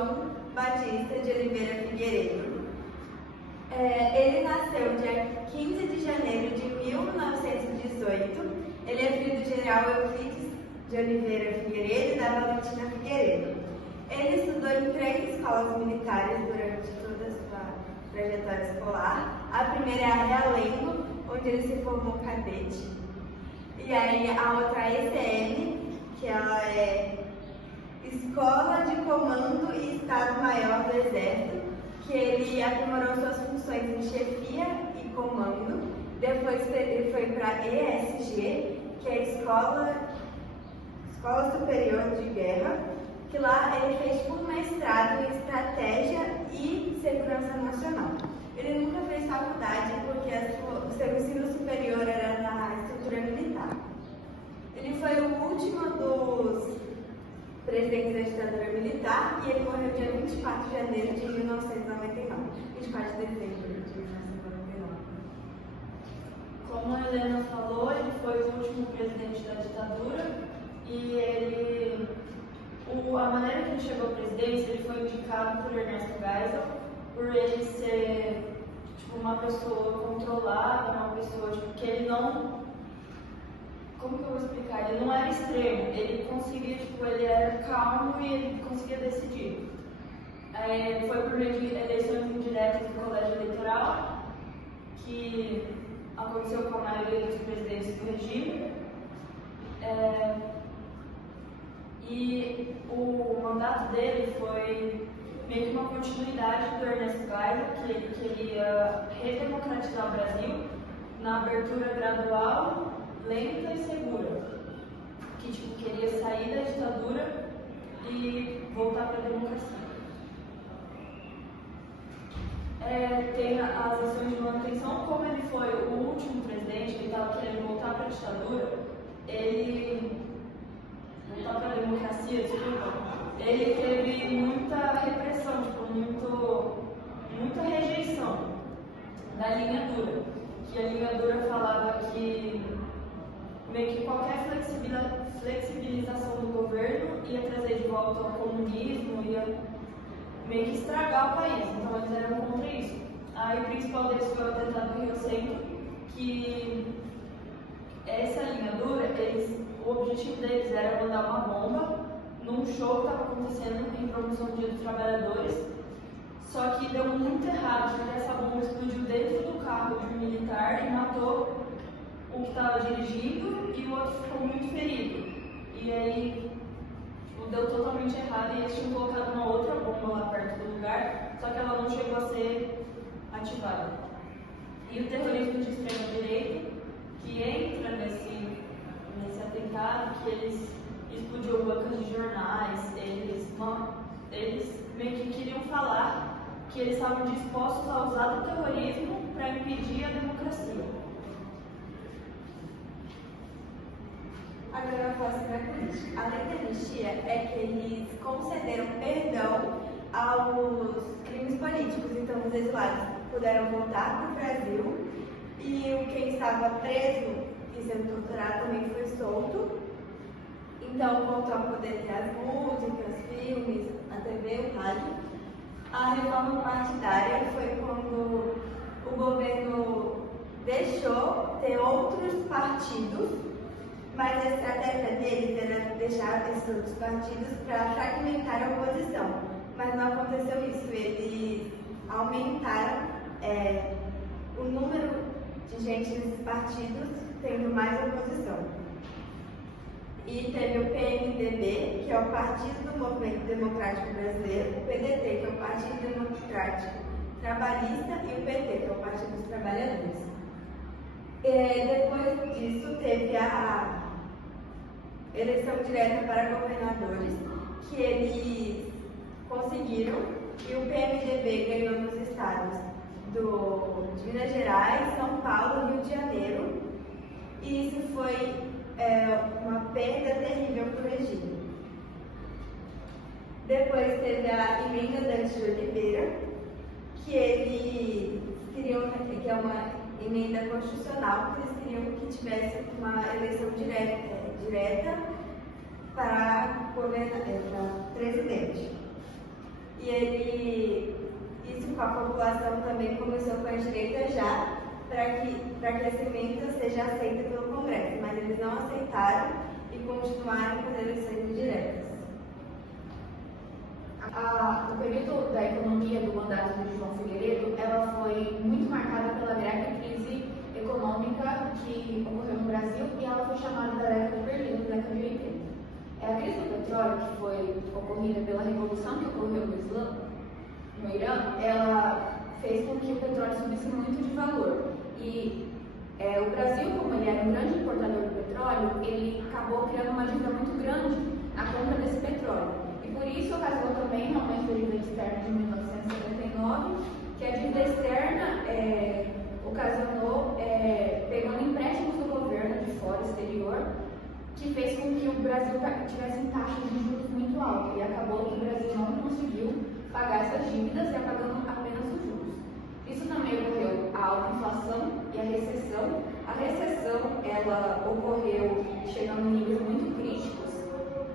João Batista de Oliveira Figueiredo. Ele nasceu dia 15 de janeiro de 1918. Ele é filho do general Euclides de Oliveira Figueiredo e da Valentina Figueiredo. Ele estudou em 3 escolas militares durante toda a sua trajetória escolar. A primeira é a Realengo, onde ele se formou cadete. E aí a outra é a ECM, que ela é Escola de Comando e Estado-Maior do Exército, que ele aprimorou suas funções em chefia e comando. Depois ele foi para a ESG, que é a Escola Superior de Guerra, que lá ele fez um mestrado em Estratégia e Segurança Nacional. Ele nunca fez faculdade porque o seu ensino superior era na estrutura militar. Ele foi o último dos presidente da ditadura militar e ele morreu dia 24 de janeiro de 1999. 24 de dezembro de 1999. Como a Helena falou, ele foi o último presidente da ditadura e a maneira que ele chegou à presidência, ele foi indicado por Ernesto Geisel, por ele ser uma pessoa controlada, uma pessoa que ele não... Como que eu vou explicar? Ele não era extremo, ele conseguia, ele era calmo e ele conseguia decidir. Foi por meio de eleições indiretas do colégio eleitoral, que aconteceu com a maioria dos presidentes do regime. E o mandato dele foi meio que uma continuidade do Ernesto Geisel, que ele ia redemocratizar o Brasil na abertura gradual, lenta e segura, que queria sair da ditadura e voltar para a democracia. Tem as ações de manutenção. Como ele foi o último presidente, ele estava querendo voltar para a ditadura, voltar para a democracia, ele teve muita repressão, muita rejeição da linha dura, que a linha dura falava que meio que qualquer flexibilização do governo ia trazer de volta ao comunismo, ia meio que estragar o país, então eles eram contra isso. Aí o principal deles foi o atentado do Rio Centro, que essa linha dura, o objetivo deles era mandar uma bomba num show que estava acontecendo em promoção do Dia dos Trabalhadores, só que deu muito errado, porque essa bomba explodiu dentro do carro de um militar e matou o que estava dirigindo e o outro ficou muito ferido. E aí deu totalmente errado e eles tinham colocado uma outra bomba lá perto do lugar, só que ela não chegou a ser ativada. E o terrorismo de extrema direita, que entra nesse atentado, que eles explodiram bancas de jornais, eles meio que queriam falar que eles estavam dispostos a usar o terrorismo para impedir a democracia. Agora a próxima característica. Além da anistia, é que eles concederam perdão aos crimes políticos. Então, os exilados puderam voltar para o Brasil e quem estava preso e sendo torturado também foi solto. Então, voltou a poder ter as músicas, filmes, a TV, o rádio. A reforma partidária foi quando o governo deixou ter outros partidos, mas a estratégia deles era deixar esses outros partidos para fragmentar a oposição. Mas não aconteceu isso, eles aumentaram o número de gente nesses partidos, tendo mais oposição. E teve o PMDB, que é o Partido do Movimento Democrático Brasileiro, o PDT, que é o Partido Democrático Trabalhista, e o PT, que é o Partido dos Trabalhadores. Depois disso, teve a eleição direta para governadores, que eles conseguiram, e o PMDB ganhou nos estados de Minas Gerais, São Paulo e Rio de Janeiro, e isso foi uma perda terrível para o regime. Depois teve a emenda Dante de Oliveira, que eles queriam, que é uma emenda constitucional, que eles queriam que tivesse uma eleição direta para presidente. E isso com a população também começou com a direita já, para que essa emenda seja aceita pelo Congresso, mas eles não aceitaram e continuaram com as eleições indiretas. O período da economia do mandato de João Figueiredo, ela foi muito marcada pela grave crise econômica que ocorreu no Brasil e ela foi chamada da década de Berlim, da década de 80. A crise do petróleo, que foi ocorrida pela revolução que ocorreu no Irã, ela fez com que o petróleo subisse muito de valor. E o Brasil, como ele era um grande importador de petróleo, ele acabou criando uma dívida muito grande na compra desse petróleo. E por isso ocasionou também um aumento da dívida externa de 1979, que a dívida externa ocasionou, pegando empréstimos do governo de fora, exterior, que fez com que o Brasil tivesse taxas de juros muito altas. E acabou que o Brasil não conseguiu pagar essas dívidas e apagando apenas os juros. Isso também ocorreu a alta inflação e a recessão. A recessão, ela ocorreu chegando em níveis muito críticos,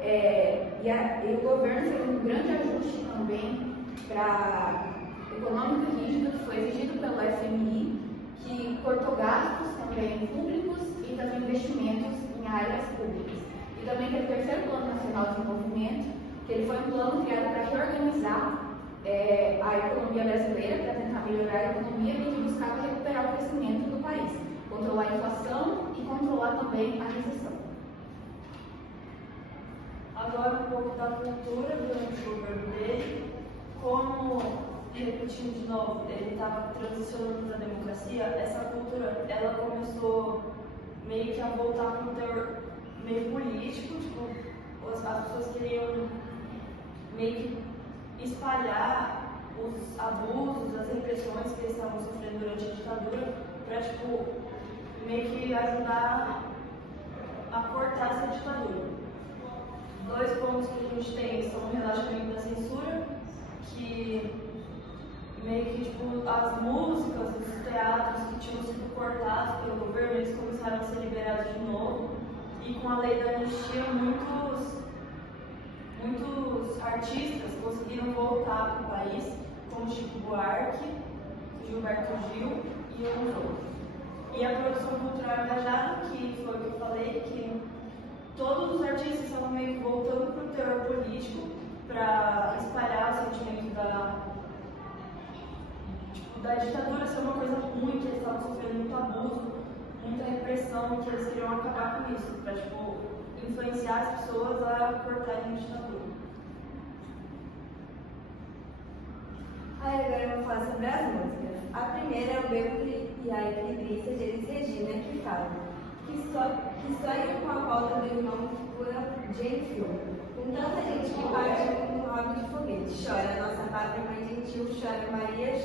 e o governo fez um grande ajuste também para econômico rígido, que foi exigido pelo FMI, que cortou gastos também públicos e também investimentos em áreas públicas. E também teve o terceiro Plano Nacional de Desenvolvimento, que ele foi um plano criado para reorganizar a economia brasileira, para tentar melhorar a economia e que buscava recuperar o crescimento do país, controlar a inflação e controlar também a recessão. Agora um pouco da cultura durante o governo dele, como, repetindo de novo, ele estava transicionando para a democracia, essa cultura, ela começou meio que a voltar para um teor meio político, tipo, as pessoas queriam meio que espalhar os abusos, as repressões que eles estavam sofrendo durante a ditadura, para, tipo, meio que ajudar a cortar essa ditadura. Dois pontos que a gente tem são o relaxamento da censura, que meio que, tipo, as músicas, os teatros que tinham sido cortados pelo governo, eles começaram a ser liberados de novo. E com a lei da anistia, muitos artistas conseguiram voltar para o país, como Chico Buarque, Gilberto Gil e uns outros. E a produção cultural engajada, que foi o que eu falei, que todos os artistas estavam meio que voltando para o teor político, para espalhar o sentimento da ditadura ser uma coisa ruim, que eles estavam sofrendo muito abuso, muita repressão, que eles queriam acabar com isso, para, tipo, influenciar as pessoas a cortarem a ditadura. Agora eu vou falar sobre as músicas. A primeira é o Beco e a Equilibrista de Elis Regina, que fala que sonha com a volta do irmão que cura Jane Field. Com tanta gente que partiu com um rabo de foguete. Chora nossa pátria mãe gentil, chora Maria e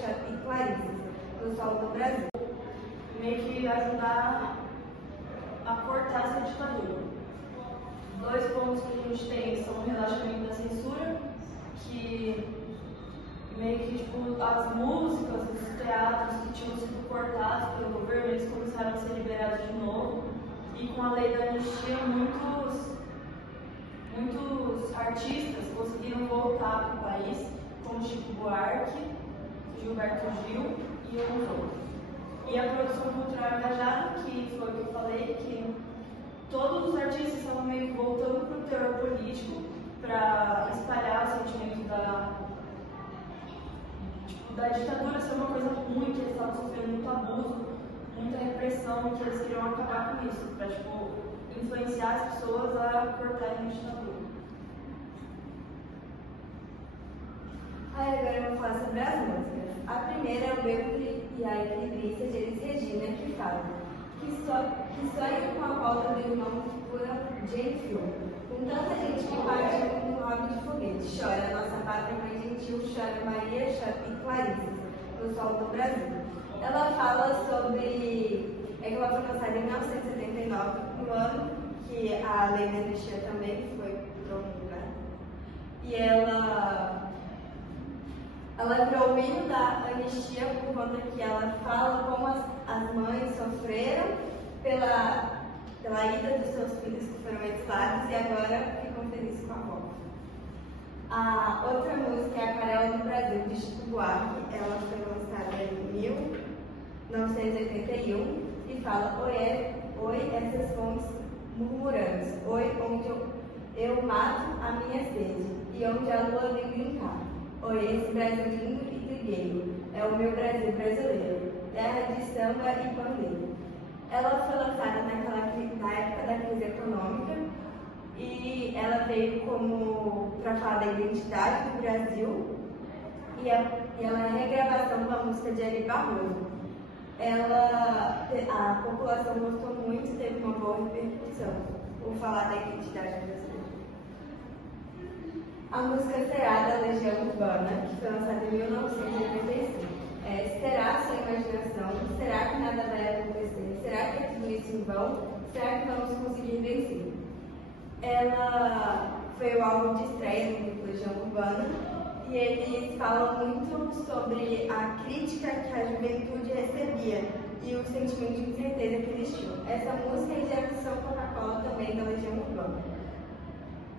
Clarice, do sol do Brasil. Meio que ajudar a cortar essa ditadura. Dois pontos que a gente tem são o relaxamento da censura, que meio que, tipo, as músicas, os teatros que tinham sido cortados pelo governo, eles começaram a ser liberados de novo. E com a lei da anistia, muitos artistas conseguiram voltar para o país, como Chico Buarque, Gilberto Gil e uns outros. E a produção cultural engajada, que foi o que eu falei, que todos os artistas estavam meio que voltando para o teor político, para espalhar o sentimento da ditadura ser uma coisa ruim, que eles estavam sofrendo muito abuso, muita repressão, que eles queriam acabar com isso, para, tipo, influenciar as pessoas a cortarem a ditadura. Agora eu vou falar sobre as músicas. A primeira é o Beco e a Equilibrista de Elis Regina, que fala que sonha com a volta do irmão que cura Jane Field. Com tanta gente que partiu com um rabo de foguete. Chora nossa pátria mãe gentil, chora Maria e Clarice, do sol do Brasil. Ela fala sobre... que ela foi lançada em 1979, no ano que a lei da anistia também foi promulgada. E ela virou o hino da anistia por conta que ela fala como as mães sofreram pela ida dos seus filhos que foram exilados e agora ficam felizes com a volta. A outra música é Aquarela do Brasil, de Chico Buarque. Ela foi lançada em 1981 e fala: Oi, essas fontes murmurantes. Oi, onde eu mato a minha sede e onde a lua vem brincar. Oi, esse Brasil lindo e trigueiro é o meu Brasil brasileiro, terra de samba e pandeiro. Ela foi lançada na época da crise econômica e ela veio para falar da identidade do Brasil e ela é a regravação da música de Ari Barroso. A população gostou muito, teve uma boa repercussão por falar da identidade brasileira. A música Será, da Legião Urbana, que foi lançada em 1985. Será a sua imaginação? Será que nada vai acontecer? Será que é tudo isso em vão? Será que vamos conseguir vencer? Ela foi o álbum de estreia do grupo Legião Urbana e eles falam muito sobre a crítica que a juventude recebia e o sentimento de incerteza que existiu. Essa música é de Avição Coca-Cola também da Legião Urbana.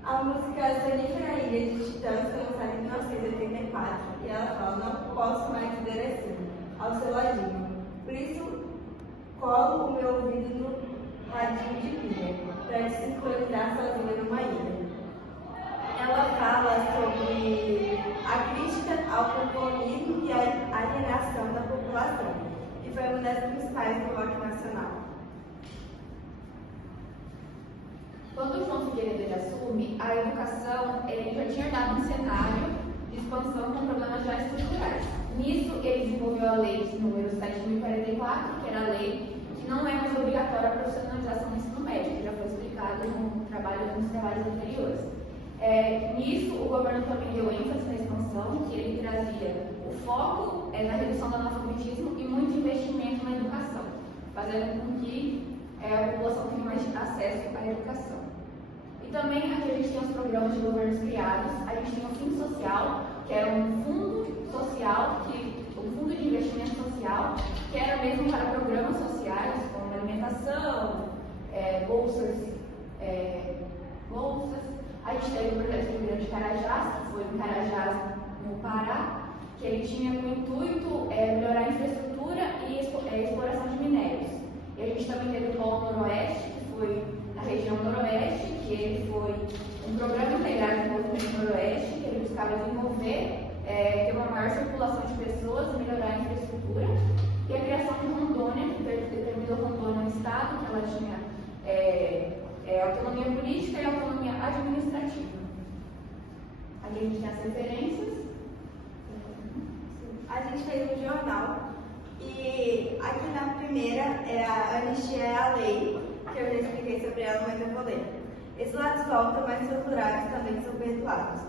A música Sonífera Ilha de Titãs foi lançada em 1984 e ela fala: não posso mais viver assim, ao seu ladinho. Por isso, colo o meu ouvido no radinho de pilha, para te sincronizar sozinha numa ilha. Ela fala sobre a crítica ao conformismo e a alienação da população, e foi uma das principais do rock nacional. Quando o João Figueiredo ele assume, a educação ele já tinha dado um cenário de expansão com problemas já estruturais. Nisso, ele desenvolveu a lei número 7.044, que era a lei que não é mais obrigatória a profissionalização do ensino médio, que já foi explicado nos trabalhos anteriores. Nisso, o governo também deu ênfase na expansão, que ele trazia o foco na redução do analfabetismo e muito investimento na educação, fazendo com que a população tenha mais acesso à educação. E também aqui a gente tem os programas de governos criados, a gente tem o Fundo Social, que era um fundo social, um fundo de investimento social, que era mesmo para programas sociais, como alimentação, bolsas. A gente teve o projeto de Grande Carajás, que foi em Carajás, no Pará, que ele tinha como intuito melhorar a infraestrutura e exploração de minérios. E a gente também teve o Polo Noroeste, que foi na região Noroeste, que ele foi um programa integrado de desenvolvimento Noroeste, que ele buscava desenvolver, ter uma maior circulação de pessoas, melhorar a infraestrutura. E a criação de Rondônia, que determinou Rondônia um estado, que ela tinha autonomia política e autonomia administrativa. Aqui a gente tem as referências. A gente fez um jornal e aqui na primeira a anistia é a lei, que eu já expliquei sobre ela, mas eu vou ler. Esses lados voltam, mas seus duráveis também são perdoados.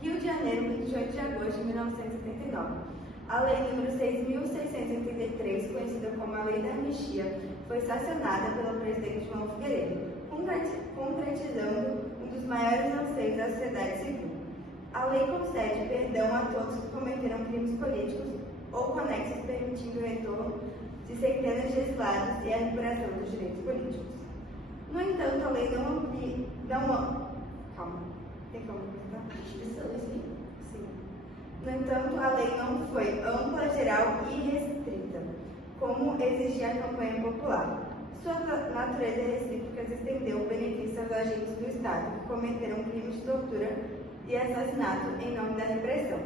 Rio de Janeiro, 28 de agosto de 1979. A lei número 6.683, conhecida como a Lei da Anistia, foi sancionada pelo presidente João Figueiredo, concretizando um dos maiores anseios da sociedade civil. A lei concede perdão a todos que cometeram crimes políticos ou conexos, permitindo o retorno de centenas de exilados e a recuperação dos direitos políticos. No entanto, a lei Tem como perguntar? Sim. No entanto, a lei não foi ampla, geral e restrita, como exigia a campanha popular. Sua natureza recíproca estendeu o benefício aos agentes do Estado que cometeram crimes de tortura e assassinato em nome da repressão.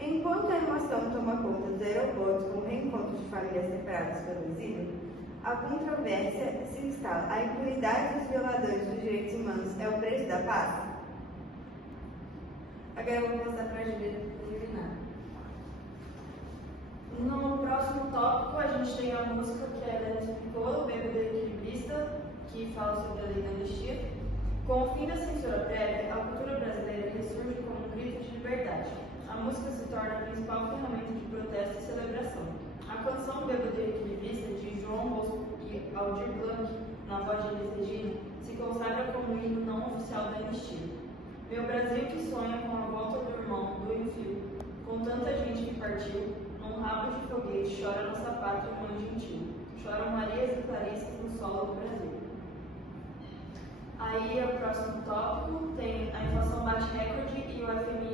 Enquanto a emoção toma conta dos aeroportos com o reencontro de famílias separadas pelo exílio, a controvérsia se instala. A impunidade dos violadores dos direitos humanos é o preço da paz? Agora eu vou passar para a Juliana. No próximo tópico, a gente tem a música que ela explicou, Bêbado Equilibrista, que fala sobre a lei da anistia. Com o fim da censura prévia, a cultura brasileira ressurge como um grito de liberdade. A música se torna a principal ferramenta de protesto e celebração. A canção Bêbado Equilibrista, de João Bosco e Aldir Blanc, na voz de Elis Regina, se consagra como o hino não oficial da anistia. Meu Brasil que sonha com a volta do irmão, do envio, com tanta gente que partiu, num rabo de foguete chora nossa pátria, mãe gentil. Choram Marias e Clarissas no solo do Brasil. Aí, o próximo tópico tem a inflação bate recorde e o FMI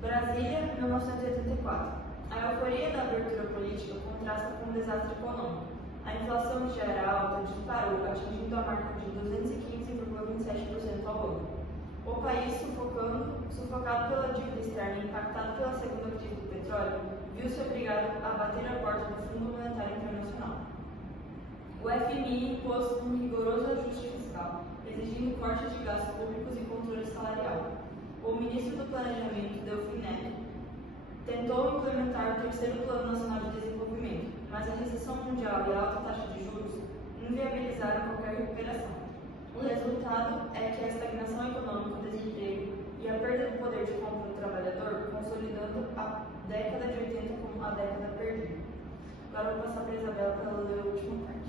Brasília, 1984. A euforia da abertura política contrasta com o desastre econômico. A inflação já era alta disparou, atingindo a marca de 215,27% ao ano. O país, sufocado pela dívida externa e impactado pela segunda crise do petróleo, viu-se obrigado a bater a porta do Fundo Monetário Internacional. O FMI impôs um rigoroso ajuste fiscal, exigindo cortes de gastos públicos e controle salarial. O ministro do Planejamento, Delfim Neto, tentou implementar o terceiro Plano Nacional de Desenvolvimento, mas a recessão mundial e a alta taxa de juros inviabilizaram qualquer recuperação. O resultado é que a estagnação econômica, o desemprego e a perda do poder de compra do trabalhador, consolidando a década de 80 como a década perdida. Agora eu vou passar para a Isabela para ela ler a última parte.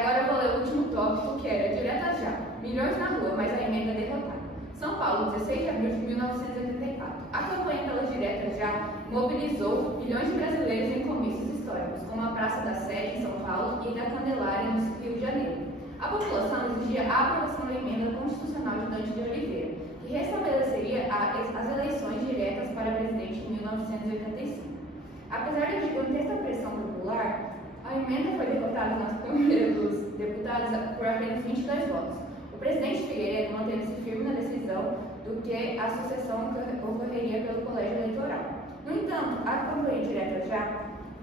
Agora eu vou ler o último tópico, que era direta já. Milhões na rua, mas a emenda derrotada. São Paulo, 16 de abril de 1984. A campanha pela direta já mobilizou milhões de brasileiros em comícios históricos, como a Praça da Sé, em São Paulo, e da Candelária, no Rio de Janeiro. A população exigia a aprovação da emenda constitucional de Dante de Oliveira, que restabeleceria as eleições diretas para presidente em 1985. Apesar da gigantesca pressão popular, a emenda foi derrotada na Câmara dos Deputados por apenas 22 votos. O presidente Figueiredo manteve-se firme na decisão do que a sucessão ocorreria pelo colégio eleitoral. No entanto, a campanha direta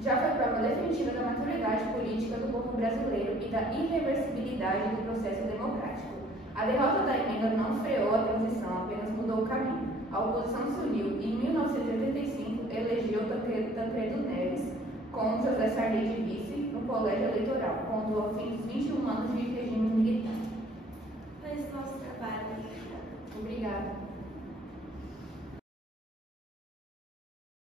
já foi prova definitiva da maturidade política do povo brasileiro e da irreversibilidade do processo democrático. A derrota da emenda não freou a transição, apenas mudou o caminho. A oposição se uniu e, em 1985, elegeu Tancredo Neves com José Sarney de vice no colégio eleitoral, pondo ao fim dos 21 anos de